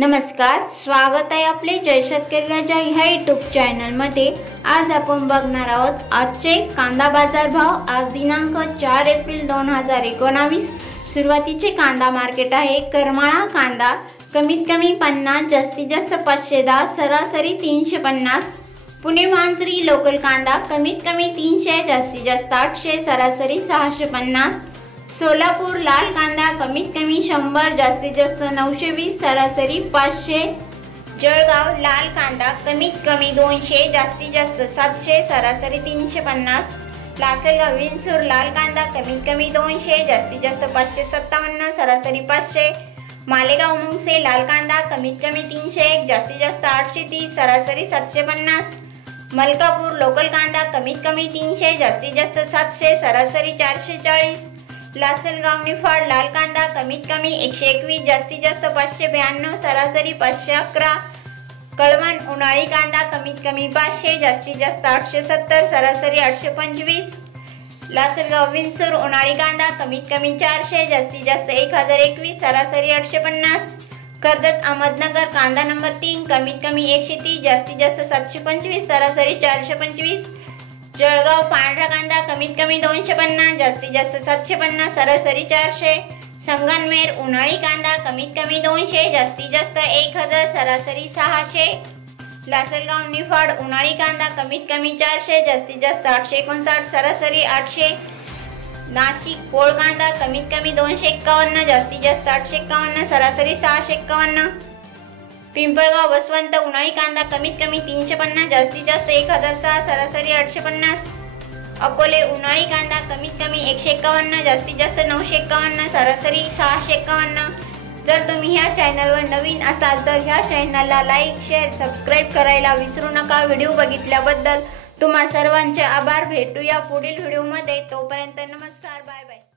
नमस्कार, स्वागत आहे आपले जय शेतकऱ्याच्या ह्या यूट्यूब चॅनलमध्ये। आज आपण बघणार आहोत आजचे कांदा बाजार भाव। आज दिनांक 4 एप्रिल 2019। सुरुवातीचे कांदा मार्केट आहे। करमाळा कांदा कमीत कमी 50, जास्तीत जास्त 510, सरासरी 350। पुणे मांजरी लोकल कांदा कमीत कमी 300, जास्तीत जास्त 800, सरासरी 650। सोलापूर लाल कांदा कमीत कमी 100, जास्तीत जास्त 920, सरासरी 500। जळगाव लाल कांदा कमीत कमी 200, जास्तीत जास्त 700, सरासरी 350। लासलगाव विंचूर लाल कांदा कमीत कमी 200, जास्तीत जास्त 557, सरासरी 500। मालेगाव मुंगसे लाल कांदा कमीत कमी 301, जास्तीत जास्त 830, सरासरी 750। मलकापूर लोकल कांदा कमीत कमी 300, जास्तीत जास्त 700, सरासरी 440। लासलगाव निफाड लाल कांदा कमीत कमी 121, जास्तीत जास्त 592, सरासरी 511। कळवण उन्हाळी कांदा कमीत कमी 500, जास्तीत जास्त 870, सरासरी 825। लासलगाव विंचूर उन्हाळी कांदा कमीत कमी 400, जास्तीत जास्त 1021, सरासरी 850। कर्जत अहमदनगर कांदा नंबर 3 कमीत कमी 130, जास्तीत जास्त 725, सरासरी 425। जळगाव पांढरा कांदा कमीत कमी 250, जास्तीत जास्त 750, सरासरी 400। संगमनेर उन्हाळी कांदा कमीत कमी 200, जास्तीत जास्त 1000, सरासरी 600। लासलगाव निफाड उन्हाळी कांदा कमीत कमी 400, जास्तीत जास्त 859, सरासरी 800। नाशिक पोळ कांदा कमीत कमी 251, जास्तीत जास्त 851, सरासरी 651। पिंपळगाव वसवंत उन्हाळी कांदा कमीत कमी 350, जास्तीत जास्त 1006, सरासरी 850। अकोले उन्हाळी कांदा कमीत कमी 151, जास्तीत जास्त 951, सरासरी 651। जर तुम्ही ह्या चॅनलवर नवीन असाल तर ह्या चॅनलला लाईक, शेअर, सबस्क्राईब करायला विसरू नका। व्हिडिओ बघितल्याबद्दल तुम्हा सर्वांचे आभार। भेटूया पुढील व्हिडिओमध्ये। तोपर्यंत नमस्कार, बाय बाय।